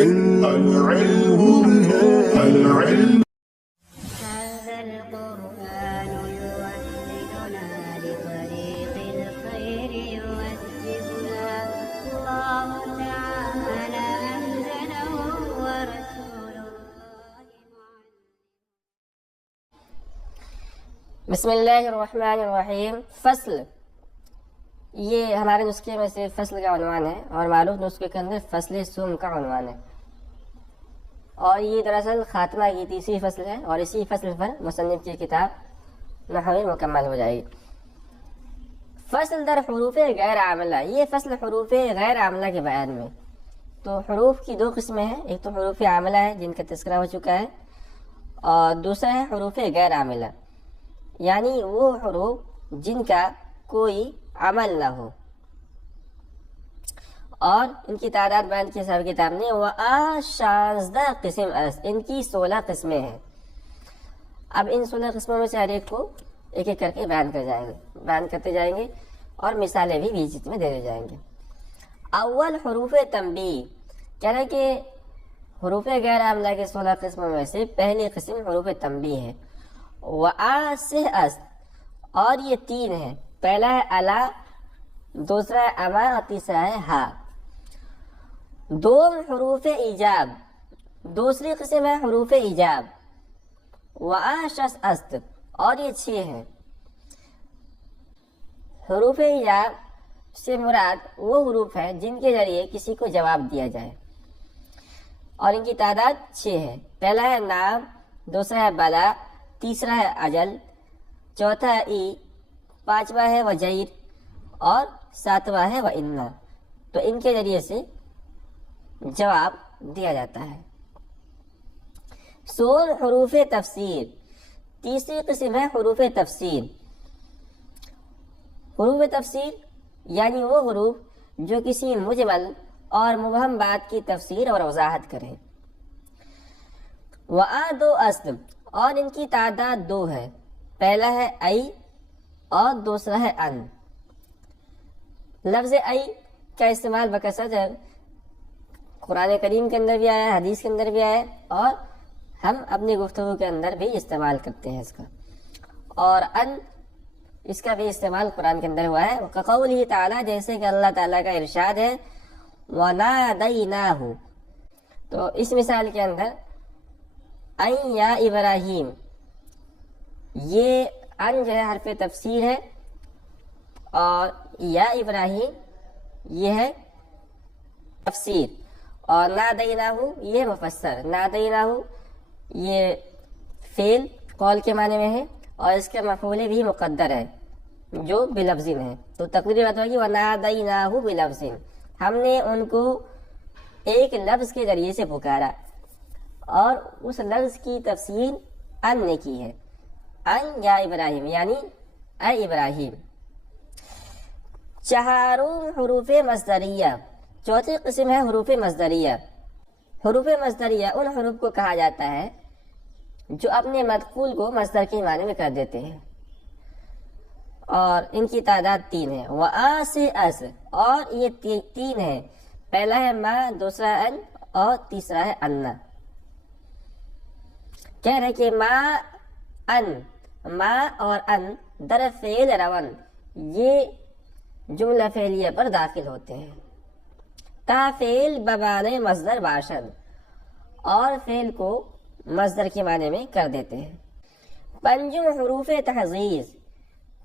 هذا القرآن يوحدنا لطريق الخير يوجهنا الله تعالى أنزله ورسول الله بسم اللہ الرحمن الرحیم۔ فصل، یہ ہمارے نسخے میں سے فصل کا عنوان ہے اور معروف نسخے کے اندر فصل سوم کا عنوان ہے، اور یہ دراصل خاتمہ کی تیسری فصل ہے، اور اسی فصل پر مصنف کی کتاب نحوی مکمل ہو جائے گی۔ فصل در حروف غیر عاملہ، یہ فصل حروف غیر عاملہ کے بیان میں۔ تو حروف کی دو قسمیں ہیں، ایک تو حروف عاملہ ہے جن کا تذکرہ ہو چکا ہے، اور دوسرا ہے حروف غیر عاملہ، یعنی وہ حروف جن کا کوئی عمل نہ ہو، اور ان کی تعداد بیان کی صاحب کتاب نے وہ 16 قسم ان کی 16 قسمیں ہیں۔ اب ان 16 قسموں میں سے ہر ایک کو ایک ایک کر کے بیان کرتے جائیں گے اور مثالیں بھی بیچ میں دیتے جائیں گے۔ اول حروف تنبیہ، کہہ رہے کہ حروف غیر عاملہ کے 16 قسموں میں سے پہلی قسم حروف تنبیہ ہے۔ وآ سے اس، اور یہ 3 ہیں، پہلا ہے الا، دوسرا ہے اما اور تیسرا ہے ہا۔ دوم حروف ایجاب، دوسری قسم ہے حروف ایجاب۔ وآ شس است، اور یہ 6 ہیں۔ حروف ایجاب سے مراد وہ حروف ہیں جن کے ذریعے کسی کو جواب دیا جائے، اور ان کی تعداد 6 ہے۔ پہلا ہے نام، دوسرا ہے بلا، تیسرا ہے اجل، چوتھا ہے ای، پانچواں ہے وجیر، اور ساتواں ہے وَإِنَّا۔ تو ان کے ذریعے سے جواب دیا جاتا ہے۔ سول حروف تفسیر، تیسری قسم ہے حروف تفسیر۔ حروف تفسیر یعنی وہ حروف جو کسی مجمل اور مبہم بات کی تفسیر اور وضاحت کریں۔ وآ دو اصل، اور ان کی تعداد 2 ہے، پہلا ہے ای اور دوسرا ہے ان۔ لفظ ای کا استعمال بکثرت قرآن کریم کے اندر بھی آیا ہے، حدیث کے اندر بھی آیا ہے، اور ہم اپنی گفتگو کے اندر بھی استعمال کرتے ہیں اس کا، اور ان اس کا بھی استعمال قرآن کے اندر ہوا ہے۔ کقولہ تعالیٰ، جیسے کہ اللہ تعالیٰ کا ارشاد ہے وَنَادَيْنَاهُ۔ تو اس مثال کے اندر این یا ابراہیم، یہ ان جو ہے حرف تفسیر ہے، اور یا ابراہیم یہ ہے تفسیر، اور نادیناہو یہ مفسر۔ نادیناہو یہ فعل قول کے معنی میں ہے، اور اس کا مفعول بھی مقدر ہے جو بلفظن ہے۔ تو تقدیر بات ہوگی وَنَادَيْنَاهُ بِلَفْظٍ، ہم نے ان کو ایک لفظ کے ذریعے سے پکارا، اور اس لفظ کی تفسیر ان نے کی ہے، ان یا ابراہیم یعنی اے ابراہیم۔ چہارم حروف مصدریہ، چوتھی قسم ہے حروف مصدریہ۔ حروف مصدریہ ان حروف کو کہا جاتا ہے جو اپنے مدخول کو مصدر کے معنی میں کر دیتے ہیں، اور ان کی تعداد 3 ہے۔ وآ سے اس، اور یہ 3 ہیں، پہلا ہے ما، دوسرا ان، اور تیسرا ہے انا۔ کہہ رہے کہ ما اور ان در فعل رون، یہ جملہ فعلیہ پر داخل ہوتے ہیں۔ تا فعل بمعنی مصدر باشد، اور فعل کو مصدر کے معنی میں کر دیتے ہیں۔ پنجم حروف تحزیز،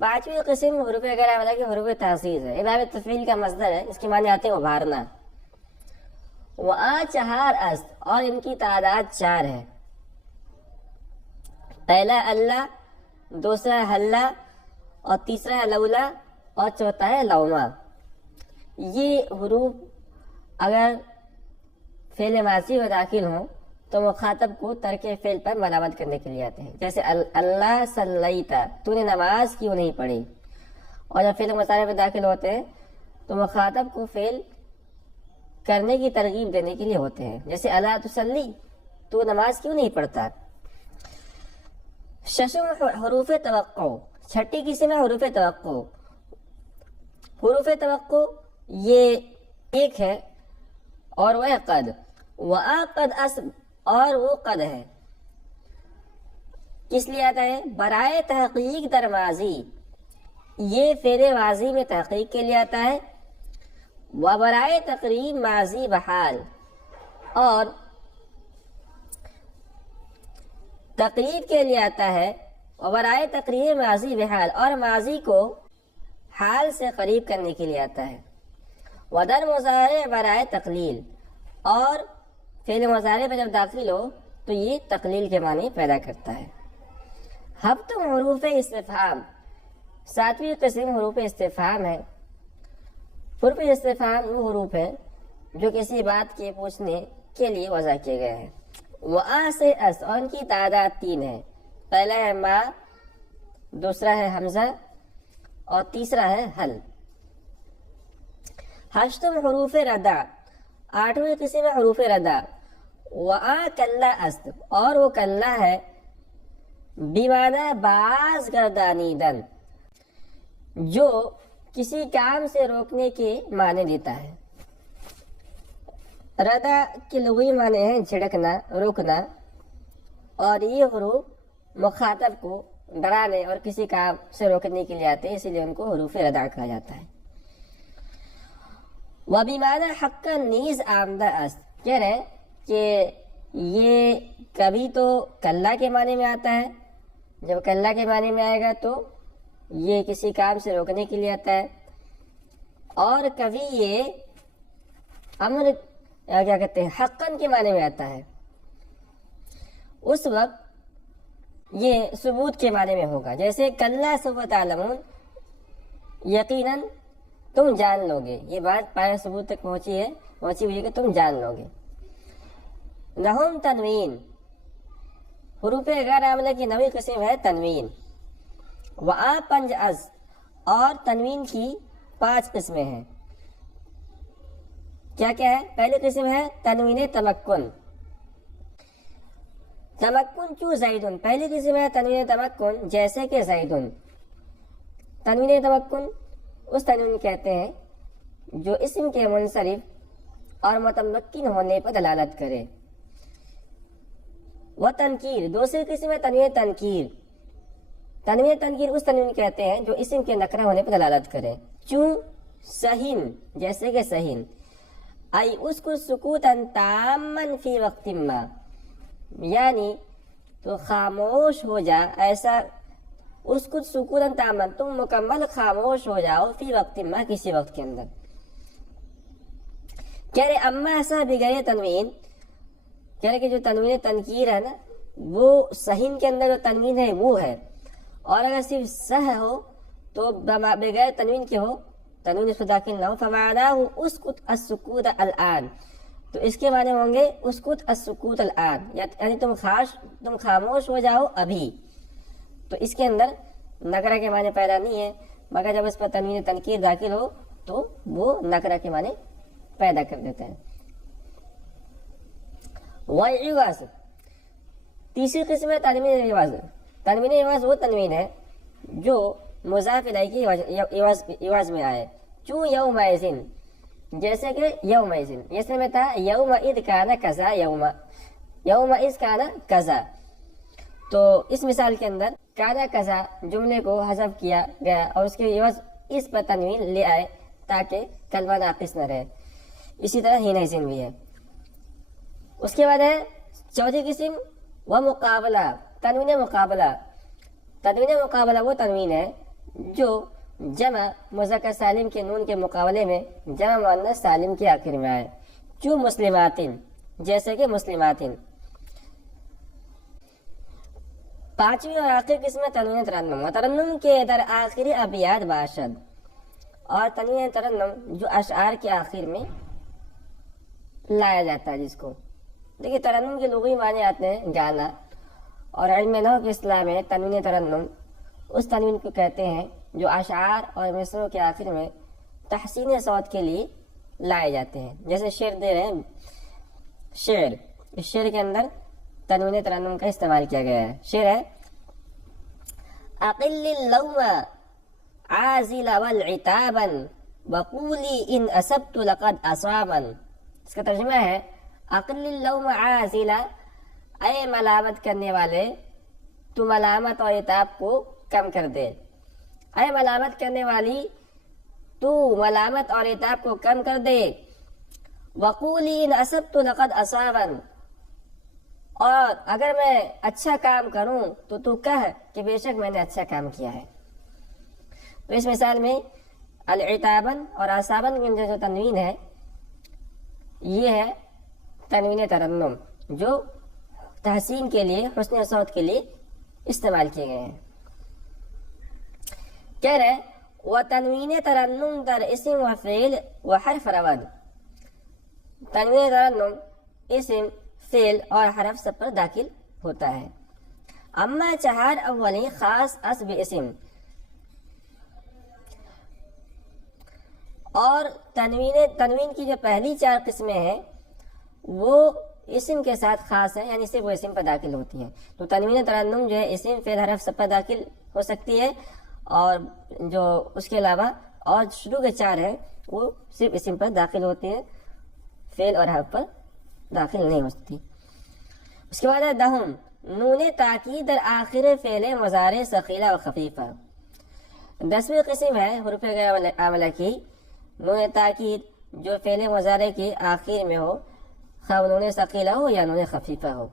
پانچویں قسم حروف غیر عاملہ کے حروف تحزیز ہے۔ عبارت فعل کا مصدر ہے، اس کے معنی آتے ہیں ابھارنا۔ وآ چہار است، اور ان کی تعداد 4 ہے، پہلا اللہ، دوسرا ہے حلہ، اور تیسرا ہے لولا، اور چوتھا ہے لوما۔ یہ حروف اگر فعل ماضی میں داخل ہوں تو مخاطب کو ترک فعل پر ملامت کرنے کے لیے آتے ہیں، جیسے اللہ صلیتا، تو نے نماز کیوں نہیں پڑھی۔ اور جب فعل مضارع میں داخل ہوتے ہیں تو مخاطب کو فعل کرنے کی ترغیب دینے کے لیے ہوتے ہیں، جیسے الا تصلی، تو نماز کیوں نہیں پڑھتا۔ ششم حروف توقع، چھٹی قسم ہے حروف توقع۔ حروف توقع یہ ایک ہے اور وہ ہے قد، وآ قد اسب، اور وہ قد ہے، کس لیے آتا ہے؟ برائے تحقیق در ماضی، یہ فعل ماضی میں تحقیق کے لیے آتا ہے، و برائے تقریب ماضی بحال، اور تقریب کے لیے آتا ہے، و برائے تقریب ماضی بحال، اور ماضی کو حال سے قریب کرنے کے لیے آتا ہے، و در مضارع برائے تقلیل، اور فعل مضارع پہ جب داخل ہو تو یہ تقلیل کے معنی پیدا کرتا ہے۔ ہفتم حروف استفہام، ساتویں قسم حروف استفہام ہے۔ حروف استفہام وہ حروف ہیں جو کسی بات کے پوچھنے کے لیے وضع کیے گئے ہیں۔ وآ سے اس، اور ان کی تعداد 3 ہے، پہلا ہے ما، دوسرا ہے حمزہ، اور تیسرا ہے حل۔ ہشتم حروف ردا، 8ویں قسم ہے حروف ردا۔ وآ کلا است، اور وہ کلا ہے بیمانہ باز گردانیدن، جو کسی کام سے روکنے کے معنی دیتا ہے۔ ردا کے لغوی معنی ہے جھڑکنا، روکنا، اور یہ حروف مخاطب کو ڈرانے اور کسی کام سے روکنے کے لیے آتے ہیں، اسی لیے ان کو حروف ردا کہا جاتا ہے۔ وَبِمَانَ حَقًّا نیز آمدہ است، کہہ رہے ہیں کہ یہ کبھی تو کلا کے معنی میں آتا ہے، جب کلا کے معنی میں آئے گا تو یہ کسی کام سے روکنے کے لیے آتا ہے، اور کبھی یہ امر کیا کہتے ہیں حقاً کے معنی میں آتا ہے، اس وقت یہ ثبوت کے معنی میں ہوگا، جیسے کلا سوف تعلمون، یقیناً تم جان لو گے، یہ بات پائے ثبوت تک پہنچی ہوئی ہے کہ تم جان لو گے۔ نہم تنوین، حروف غیر عاملہ کی 9ویں قسم ہے تنوین۔ وآ پنج از، اور تنوین کی 5 قسمیں ہیں۔ کیا کیا ہے؟ پہلی قسم ہے تنوین تمکن، تمکن چو زیدن، پہلی قسم ہے تنوین تمکن جیسے کہ زیدن۔ تنوین تمکن اس تنوین کہتے ہیں جو اسم کے منصرف اور متمکن ہونے پر دلالت کرے۔ وہ تنکیر، دوسری قسم ہے تنوین تنکیر۔ تنوین تنکیر اس تنوین کہتے ہیں جو اسم کے نکرہ ہونے پر دلالت کرے، چون سہین جیسے کہ سہین، ای اس کو سکوتاً تاماً فی وقت ما، یعنی تو خاموش ہو جا، ایسا اس کو سکوتاً تاماً تم مکمل خاموش ہو جاؤ، فی وقت ما کسی وقت کے اندر۔ کہہ رہے اما ایسا بغیر تنوین، کہہ رہے کہ جو تنوین تنکیر ہے نا وہ سہین کے اندر جو تنوین ہے وہ ہے، اور اگر صرف سہ ہو تو بغیر تنوین کے ہو، تنوین اس کو داخل نہ ہو، فمعناہ اسکت السکوت الآن، تو اس کے معنی ہوں گے اسکت السکوت الآن، یعنی تم خاموش ہو جاؤ ابھی۔ تو اس کے اندر نکرہ کے معنی پیدا نہیں ہے، مگر جب اس پر تنوین تنکیر داخل ہو تو وہ نکرہ کے معنی پیدا کر دیتے ہیں۔ وعوض، تیسری قسم ہے تنوین عوض۔ تنوین عوض وہ تنوین ہے جو مضاف الیہ کی عوض میں آئے، چون یومئذ، جیسے کہ یومئذ، اس میں تھا یومئذ کانا کذا، یومئذ کانا کذا، تو اس مثال کے اندر کانا کذا جملے کو حذف کیا گیا اور اس کے عوض اس پر تنوین لے آئے تاکہ کلمہ ناقص نہ رہے۔ اسی طرح حینئذ بھی ہے۔ اس کے بعد ہے چوتھی قسم وہ مقابلہ، تنوین مقابلہ۔ تنوین مقابلہ وہ تنوین ہے جو جمع مذکر سالم کے نون کے مقابلے میں جمع مؤنث سالم کے آخر میں آئے، چو مسلماتن، جیسے کہ مسلماتن۔ پانچویں اور آخری قسم ہے تنوین ترنم، ترنم کے در آخری ابیات باشد، اور تنوین ترنم جو اشعار کے آخر میں لایا جاتا ہے، جس کو دیکھیے ترنم کے لغوی معنی آتے ہیں گانا، اور علم نحو کے اصطلاح میں تنوین ترنم اس تنوین کو کہتے ہیں جو اشعار اور مصرعوں کے آخر میں تحسین صوت کے لیے لائے جاتے ہیں، جیسے شعر دے رہے ہیں، شعر، اس شعر کے اندر تنوین ترنم کا استعمال کیا گیا ہے۔ شعر ہے اقل اللوم عازل والعتابا وقولی ان اصبت لقد اصابا، اس کا ترجمہ ہے اقل اللوم عازلا، اے ملامت کرنے والے تو ملامت اور عتاب کو کم کر دے، اے ملامت کرنے والی تو ملامت اور عتاب کو کم کر دے۔ وقولی ان اصبت لقد اصابن، اور اگر میں اچھا کام کروں تو کہہ کہ بے شک میں نے اچھا کام کیا ہے۔ تو اس مثال میں العتابن اور اصابن کی جو تنوین ہے یہ ہے تنوین ترنم، جو تحسین کے لیے، حسن صوت کے لیے استعمال کیے گئے ہیں۔ کہہ رہے وتنوین ترنم در اسم و فعل و حرف رود، تنوین ترنم اسم، فعل اور حرف سب پر داخل ہوتا ہے۔ اما چہار اولی خاص اسب اسم، اور تنوین کی جو پہلی 4 قسمیں ہیں وہ اسم کے ساتھ خاص ہیں، یعنی صرف وہ اسم پر داخل ہوتی ہیں۔ تو تنوین ترنم جو ہے اسم، فعل، حرف سب پر داخل ہو سکتی ہے، اور جو اس کے علاوہ اور شروع کے 4 ہیں وہ صرف اسم پر داخل ہوتی ہیں، فعل اور حرف پر داخل نہیں ہو سکتی۔ اس کے بعد ہے دہم نون تاکید در آخر فعل مضارع ثقیلہ و خفیفہ۔ 10ویں قسم ہے حروف غیر عاملہ کی نون تاکید جو فعل مضارع کے آخر میں ہو، خواہ نون ثقیلہ ہو یا نون خفیفہ ہو،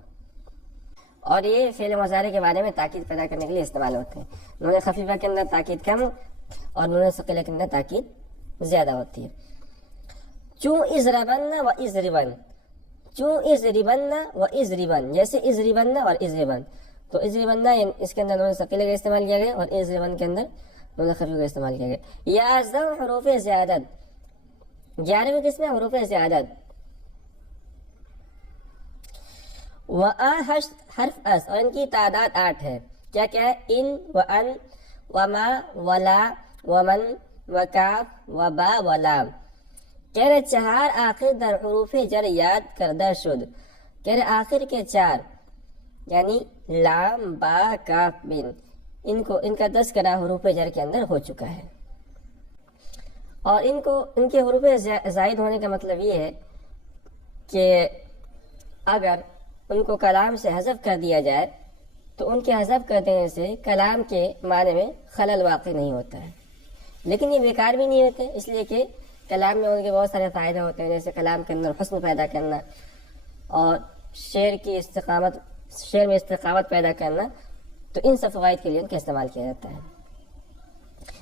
اور یہ فعل مضارع کے بارے میں تاکید پیدا کرنے کے لیے استعمال ہوتے ہیں۔ نون خفیفہ کے اندر تاکید کم اور نون ثقیلہ کے اندر تاکید زیادہ ہوتی ہے۔ چوں اضربن و اضربن، چوں اضربن و اضربن، جیسے اضربن اور اضربن، تو اضربن اس کے اندر نون ثقیلہ کا استعمال کیا گیا اور اضربن کے اندر نون خفیفہ کا استعمال کیا گیا۔ یازدہ حروف زیادت، 11ویں قسم ہے حروف زیادت۔ حرف اس، اور ان کی تعداد 8 ہے۔ کیا کیا ہے؟ ان و ان و ما و لا و من و کاف و با و لام۔ کہہ رہے 4 آخر در حروف جر یاد کردہ شد، کہہ رہے آخر کے 4 یعنی لام، با، کاف، بن، ان کا تذکرہ حروف جر کے اندر ہو چکا ہے، اور ان کے حروف زائد ہونے کا مطلب یہ ہے کہ اگر ان کو کلام سے حذف کر دیا جائے تو ان کے حذف کر دینے سے کلام کے معنی میں خلل واقع نہیں ہوتا ہے، لیکن یہ بیکار بھی نہیں ہوتے، اس لیے کہ کلام میں ان کے بہت سارے فائدے ہوتے ہیں، جیسے کلام کے اندر حسن پیدا کرنا اور شعر میں استقامت پیدا کرنا، تو ان سب فوائد کے لیے ان کا استعمال کیا جاتا ہے۔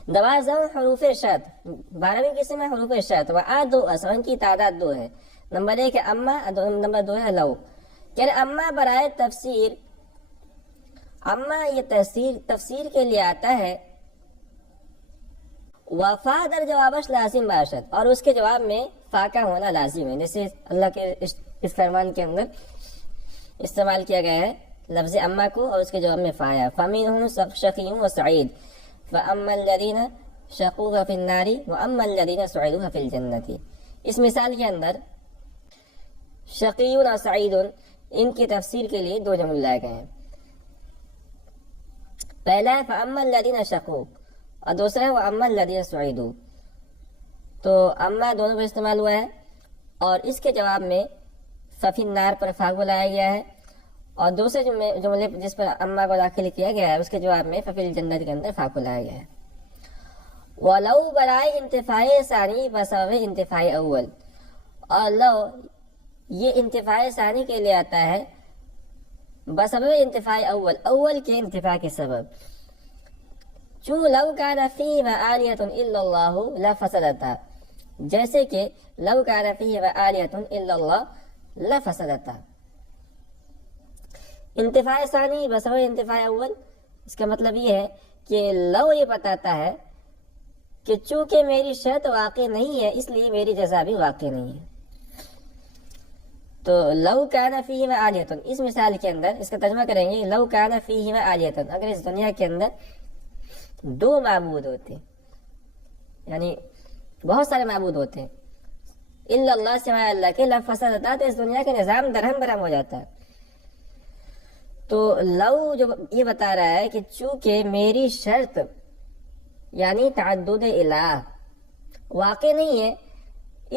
12 حروف شرط، 12ویں قسم ہے حروف شرط، دو ان کی تعداد 2 ہے۔ نمبر 1 ہے اما، نمبر 2 ہے لو۔ کہ اما برائے تفسیر، اما یہ تفسیر کے لیے آتا ہے، وفا در جوابش لازم باشد، اور اس کے جواب میں فا کا ہونا لازم ہے، جیسے اللہ کے اس فرمان کے اندر استعمال کیا گیا ہے لفظ اما کو اور اس کے جواب میں فا ہے۔ فَمِنْهُمْ شَقِيٌّ وَسَعِيدٌ فَأَمَّا الَّذِينَ شَقُوا فِي النَّارِ وَأَمَّا الَّذِينَ سُعِدُوا فِي الْجَنَّةِ۔ اس مثال کے اندر شقیون اور سعیدن ان کی تفسیر کے لیے 2 جملے لائے گئے ہیں۔ پہلا ہے فَأَمَّا الَّذِينَ شَقُوا، اور دوسرا ہے وَأَمَّا الَّذِينَ سُعِدُوا۔ تو اما دونوں پر استعمال ہوا ہے، اور اس کے جواب میں ففی النار پر فا کو لایا گیا ہے، اور دوسرے جملے جس پر اما کو داخل کیا گیا ہے اس کے جواب میں ففی الجنت کے اندر فا کو لایا گیا ہے۔ وَلَوْ برائے انتفاع ثانی بسبب انتفاع اول، اور لو یہ انتفاع ثانی کے لیے آتا ہے بسبب انتفاع اول کے انتفاع کے سبب۔ چون لو کان فیہما آلیۃ الا اللہ لفسدتا، جیسے کہ لو کان فیہما آلیۃ الا اللہ لفسدتا۔ انتفاع ثانی بسبب انتفاع اول، اس کا مطلب یہ ہے کہ لو یہ بتاتا ہے کہ چونکہ میری شرط واقع نہیں ہے اس لیے میری جزا بھی واقع نہیں ہے۔ تو لو کان فیہما آلیۃ، اس مثال کے اندر اس کا ترجمہ کریں گے، لو کان فیہما آلیۃ، اگر اس دنیا کے اندر 2 معبود ہوتے، یعنی بہت سارے معبود ہوتے ہیں، الا اللہ سوائے اللہ کے، لفسدتا، تو اس دنیا کا نظام درہم برہم ہو جاتا ہے۔ تو لو جو یہ بتا رہا ہے کہ چونکہ میری شرط یعنی تعدد الہ واقع نہیں ہے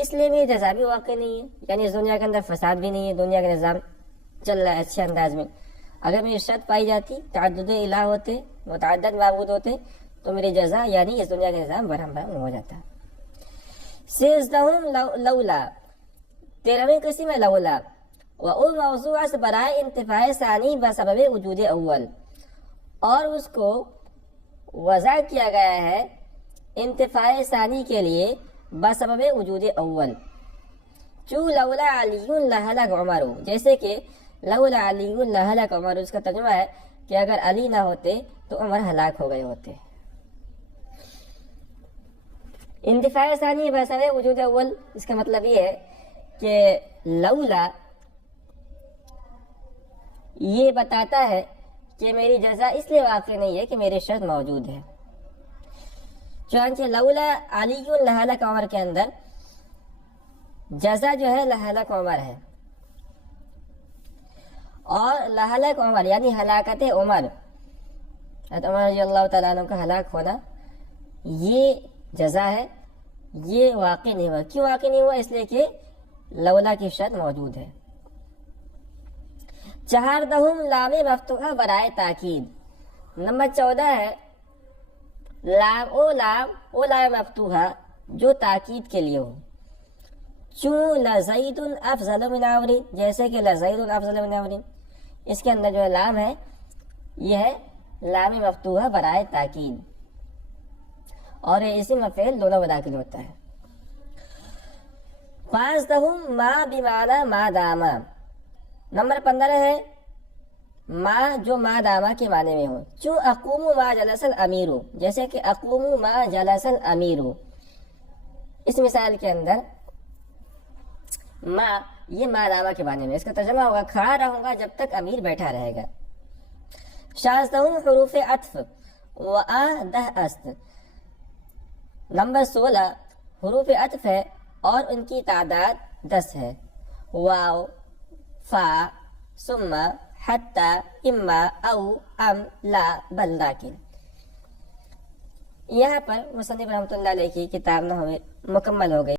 اس لیے میری جزا بھی واقع نہیں ہے، یعنی اس دنیا کے اندر فساد بھی نہیں ہے، دنیا کا نظام چل رہا ہے اچھے انداز میں. اگر میری شرط پائی جاتی، تعدد الہ ہوتے، متعدد معبود ہوتے، تو میری جزا یعنی اس دنیا کا نظام برہم برہم ہو جاتا. سیزدہم لولا، 13ویں قسم ہے لولا، وہ موضوع برائے انتفاع ثانی بسبب وجود اول، اور اس کو وضع کیا گیا ہے انتفاع ثانی کے لیے بسبب وجود اول. چو لولا علی لہلک عمر، جیسے کہ لولا علی لہلک عمر، اس کا ترجمہ ہے کہ اگر علی نہ ہوتے تو عمر ہلاک ہو گئے ہوتے. انتفاع ثانی بسبب وجود اول، اس کا مطلب یہ ہے کہ لولا یہ بتاتا ہے کہ میری جزا اس لیے واقع نہیں ہے کہ میری شرط موجود ہے. چنانچہ لولا علی لہلک عمر کے اندر جزا جو ہے لہلک عمر ہے، اور لہلک عمر یعنی ہلاکت عمر، عمر رضی اللہ تعالیٰ عنہ کا ہلاک ہونا، یہ جزا ہے، یہ واقع نہیں ہوا. کیوں واقع نہیں ہوا؟ اس لیے کہ لولا کی شرط موجود ہے. چہاردہم لام مفتوحہ برائے تاکید، نمبر 14 ہے لام مفتوحہ جو تاکید کے لیے ہو. چون لزید افضل من عمرو، جیسے کہ لزید افضل من عمرو، اس کے اندر جو لام ہے یہ ہے لام مفتوحہ برائے تاکید، اور اسی مفعول دونوں بداخل ہوتا ہے. پانچدہم ما بمعنی ما داما، نمبر 15 ہے ما جو ما داما کے معنی میں ہو. چو اقوم ما جلس الامیر، جیسے کہ اقوم ما جلس الامیر، اس مثال کے اندر ما یہ ما داما کے معنی میں، اس کا ترجمہ ہوگا کھڑا رہوں گا جب تک امیر بیٹھا رہے گا. شاذہم حروف عطف وآدہ است، نمبر 16 حروف عطف ہے اور ان کی تعداد 10 ہے. واو، فا، ثم، حتی، اما، او، ام، لا، بل، لیکن. یہاں پر مصنف رحمۃ اللہ علیہ کی کتاب نحو مکمل ہو گئی.